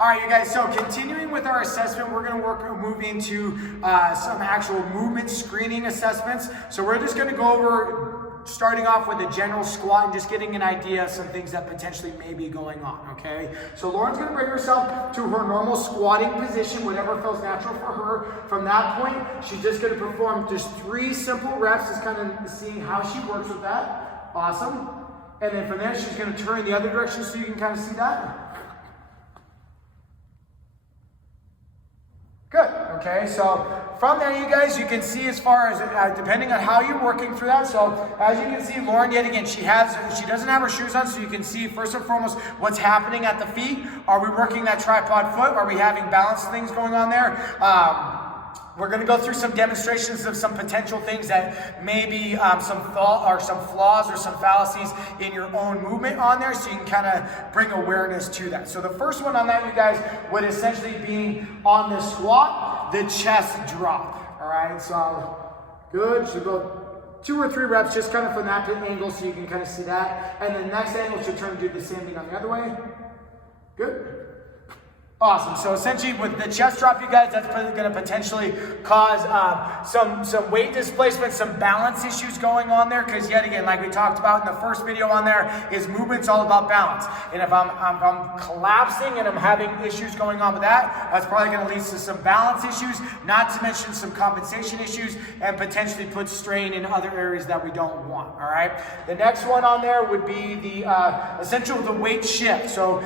All right, you guys, so continuing with our assessment, we're going to move into some actual movement screening assessments. So we're just going to go over starting off with a general squat and just getting an idea of some things that potentially may be going on, okay? So Lauren's going to bring herself to her normal squatting position, whatever feels natural for her. From that point, she's just going to perform just 3 simple reps, just kind of seeing how she works with that. Awesome. And then from there, she's going to turn in the other direction so you can kind of see that. Good, okay, so from there, you guys, you can see as far as, depending on how you're working through that, so as you can see, Lauren, yet again, she doesn't have her shoes on, so you can see, first and foremost, what's happening at the feet. Are we working that tripod foot? Are we having balance things going on there? We're going to go through some demonstrations of some potential things that may be some flaws or some fallacies in your own movement on there, so you can kind of bring awareness to that. So the first one on that, you guys, would essentially be on the squat, the chest drop. All right, so good. So go 2 or 3 reps just kind of from that angle so you can kind of see that. And then next angle should turn to do the same thing on the other way. Good. Awesome. So essentially with the chest drop, you guys, that's going to potentially cause some weight displacement, some balance issues going on there. Because yet again, like we talked about in the first video on there, is movement's all about balance. And if I'm collapsing and I'm having issues going on with that, that's probably going to lead to some balance issues, not to mention some compensation issues, and potentially put strain in other areas that we don't want. All right. The next one on there would be the weight shift. So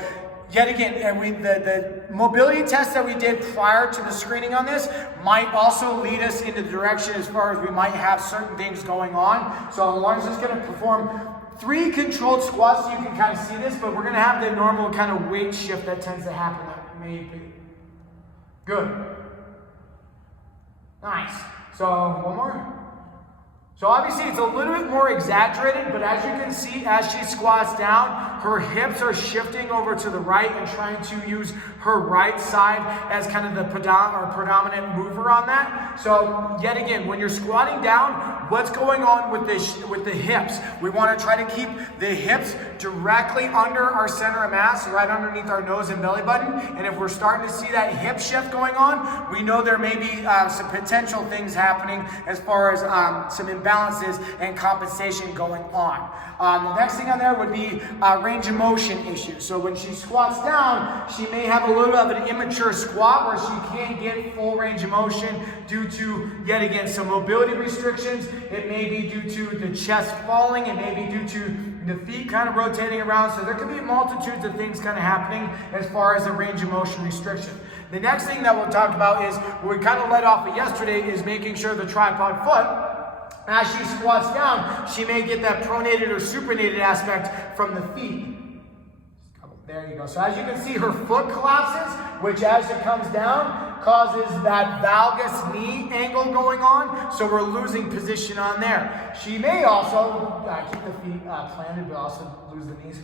yet again, the mobility test that we did prior to the screening on this might also lead us in the direction as far as we might have certain things going on. So Lauren's just going to perform 3 controlled squats so you can kind of see this, but we're going to have the normal kind of weight shift that tends to happen. Maybe. Good. Nice. So one more. So obviously it's a little bit more exaggerated, but as you can see, as she squats down, her hips are shifting over to the right and trying to use her right side as kind of the predominant mover on that. So yet again, when you're squatting down, what's going on with the hips? We want to try to keep the hips directly under our center of mass, right underneath our nose and belly button. And if we're starting to see that hip shift going on, we know there may be some potential things happening as far as some imbalances and compensation going on. The next thing on there would be range of motion issues. So when she squats down, she may have a little of an immature squat where she can't get full range of motion due to, yet again, some mobility restrictions. It may be due to the chest falling. It may be due to the feet kind of rotating around. So there could be multitudes of things kind of happening as far as the range of motion restriction. The next thing that we'll talk about is, what we kind of led off of yesterday, is making sure the tripod foot, as she squats down, she may get that pronated or supinated aspect from the feet. There you go. So as you can see, her foot collapses, which as it comes down, causes that valgus knee angle going on. So we're losing position on there. She may also keep the feet planted, but also lose the knees.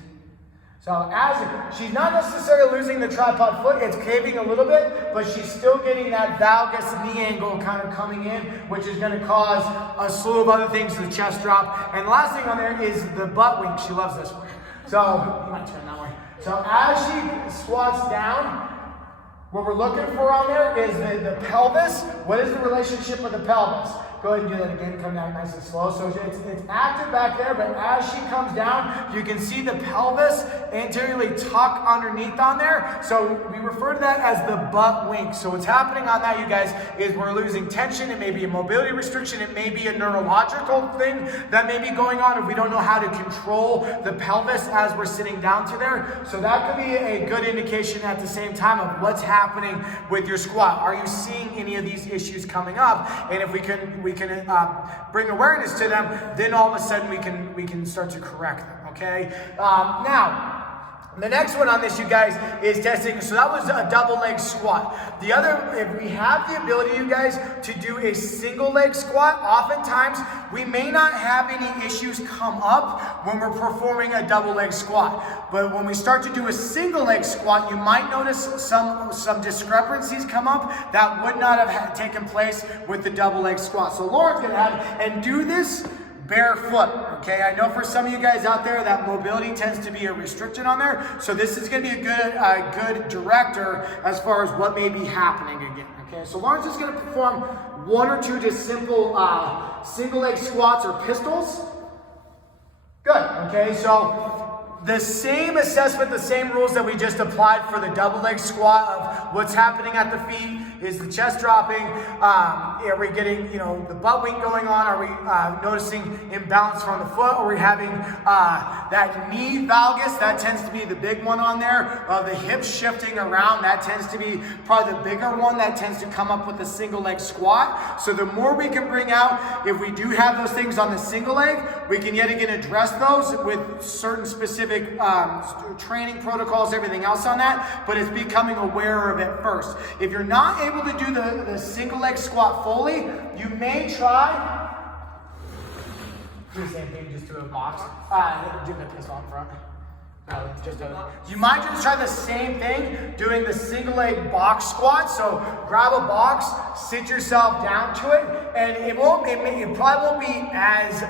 So as she's not necessarily losing the tripod foot, it's caving a little bit, but she's still getting that valgus knee angle kind of coming in, which is going to cause a slew of other things, the chest drop. And the last thing on there is the butt wink. She loves this one. So you might turn that way. So as she squats down, what we're looking for on there is the pelvis. What is the relationship with the pelvis? Go ahead and do that again. Come down nice and slow. So it's active back there, but as she comes down, you can see the pelvis anteriorly tuck underneath on there. So we refer to that as the butt wink. So what's happening on that, you guys, is we're losing tension. It may be a mobility restriction. It may be a neurological thing that may be going on if we don't know how to control the pelvis as we're sitting down to there. So that could be a good indication at the same time of what's happening with your squat. Are you seeing any of these issues coming up? And if we can bring awareness to them, then all of a sudden we can start to correct them, okay? Now, the next one on this, you guys, is testing. So that was a double leg squat. The other, if we have the ability, you guys, to do a single leg squat, oftentimes we may not have any issues come up when we're performing a double leg squat. But when we start to do a single leg squat, you might notice some discrepancies come up that would not have taken place with the double leg squat. So Lauren's going to have and do this barefoot, okay? I know for some of you guys out there that mobility tends to be a restriction on there, so this is gonna be a good director as far as what may be happening again, okay? So Lauren's just gonna perform 1 or 2 just simple single leg squats or pistols. Good, okay, so the same assessment, the same rules that we just applied for the double leg squat of what's happening at the feet. Is the chest dropping? Are we getting, the butt wink going on? Are we noticing imbalance from the foot? Are we having that knee valgus? That tends to be the big one on there. The hips shifting around, that tends to be probably the bigger one that tends to come up with the single leg squat. So the more we can bring out, if we do have those things on the single leg, we can yet again address those with certain specific training protocols, everything else on that, but it's becoming aware of it first. If you're not able to do the single leg squat fully, you may try do the same thing, just do a box. Do the pistol up front. You might just try the same thing, doing the single leg box squat. So grab a box, sit yourself down to it, and it probably won't be as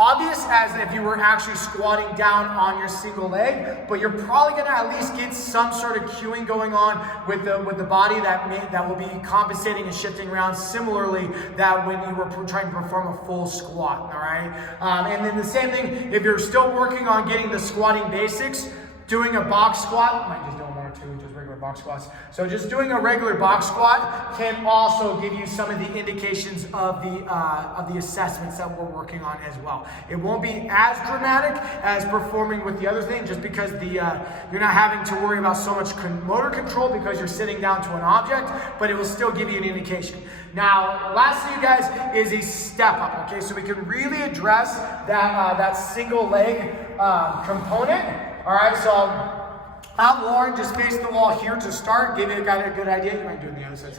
obvious as if you were actually squatting down on your single leg, but you're probably going to at least get some sort of cueing going on with the body that will be compensating and shifting around similarly that when you were trying to perform a full squat, all right? And then the same thing, if you're still working on getting the squatting basics, doing a box squat, might just do 1 or 2, just regular box squats. So just doing a regular box squat can also give you some of the indications of the assessments that we're working on as well. It won't be as dramatic as performing with the other thing, just because you're not having to worry about so much motor control because you're sitting down to an object, but it will still give you an indication. Now, lastly, you guys, is a step up. Okay, so we can really address that single leg component. All right, so have Lauren just face the wall here to start, give you a good idea. You might do it on the other side.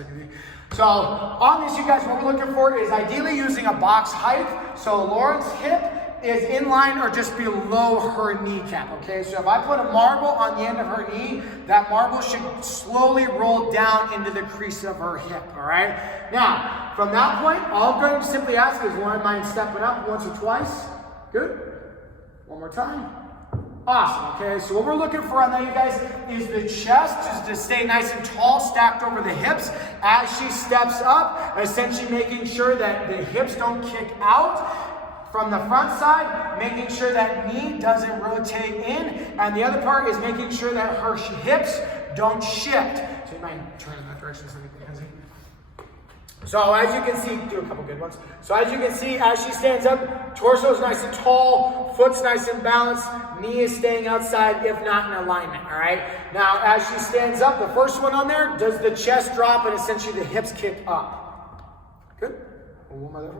So on this, you guys, what we're looking for is ideally using a box height. So Lauren's hip is in line or just below her kneecap, okay? So if I put a marble on the end of her knee, that marble should slowly roll down into the crease of her hip, all right? Now, from that point, all I'm going to simply ask is Lauren mind stepping up once or twice. Good. 1 more time. Awesome, okay, so what we're looking for on that, you guys, is the chest just to stay nice and tall, stacked over the hips as she steps up, essentially making sure that the hips don't kick out from the front side, making sure that knee doesn't rotate in, and the other part is making sure that her hips don't shift. So you might turn in that direction so you can see. So as you can see, do a couple good ones. So as you can see, as she stands up, torso is nice and tall, foot's nice and balanced, knee is staying outside, if not in alignment, all right? Now, as she stands up, the first one on there, does the chest drop and essentially the hips kick up? Good. One more there.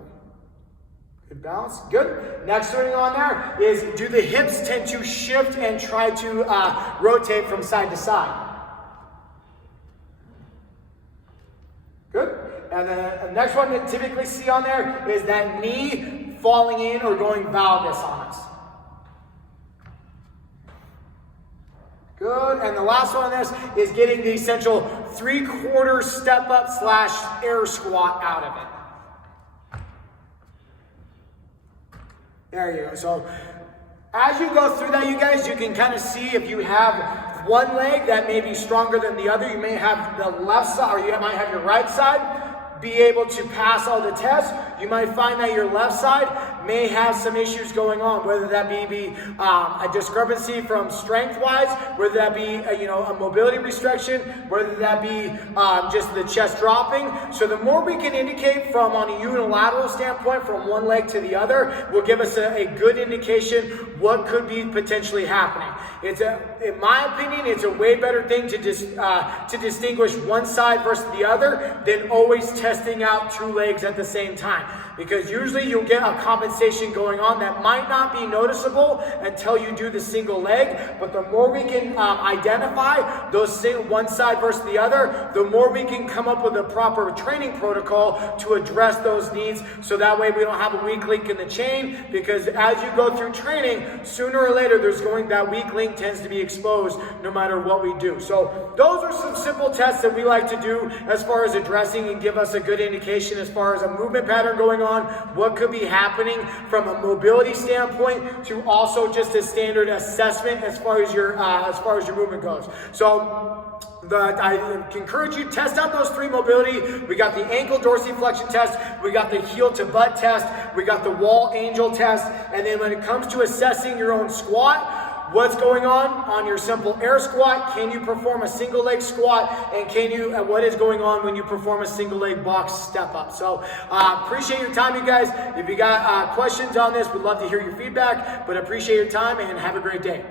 Good balance. Good. Next one on there is, do the hips tend to shift and try to rotate from side to side? Good. And the next one that typically see on there is that knee falling in or going valgus on us. Good. And the last one on this is getting the essential 3/4 step up / air squat out of it. There you go. So as you go through that, you guys, you can kind of see if you have one leg that may be stronger than the other. You may have the left side, or you might have your right side be able to pass all the tests. You might find that your left side may have some issues going on, whether that be a discrepancy from strength-wise, whether that be a mobility restriction, whether that be just the chest dropping. So the more we can indicate from on a unilateral standpoint from one leg to the other will give us a good indication what could be potentially happening. In my opinion, it's a way better thing to distinguish one side versus the other than always testing out 2 legs at the same time. Because usually you'll get a compensation going on that might not be noticeable until you do the single leg. But the more we can identify those one side versus the other, the more we can come up with a proper training protocol to address those needs. So that way we don't have a weak link in the chain. Because as you go through training, sooner or later that weak link tends to be exposed no matter what we do. So those are some simple tests that we like to do as far as addressing and give us a good indication as far as a movement pattern going on on, what could be happening from a mobility standpoint, to also just a standard assessment as far as your movement goes. So I encourage you to test out those 3 mobility. We got the ankle dorsiflexion test, we got the heel to butt test, we got the wall angel test, and then when it comes to assessing your own squat, what's going on your simple air squat? Can you perform a single leg squat? And what is going on when you perform a single leg box step up? So appreciate your time, you guys. If you got questions on this, we'd love to hear your feedback, but appreciate your time and have a great day.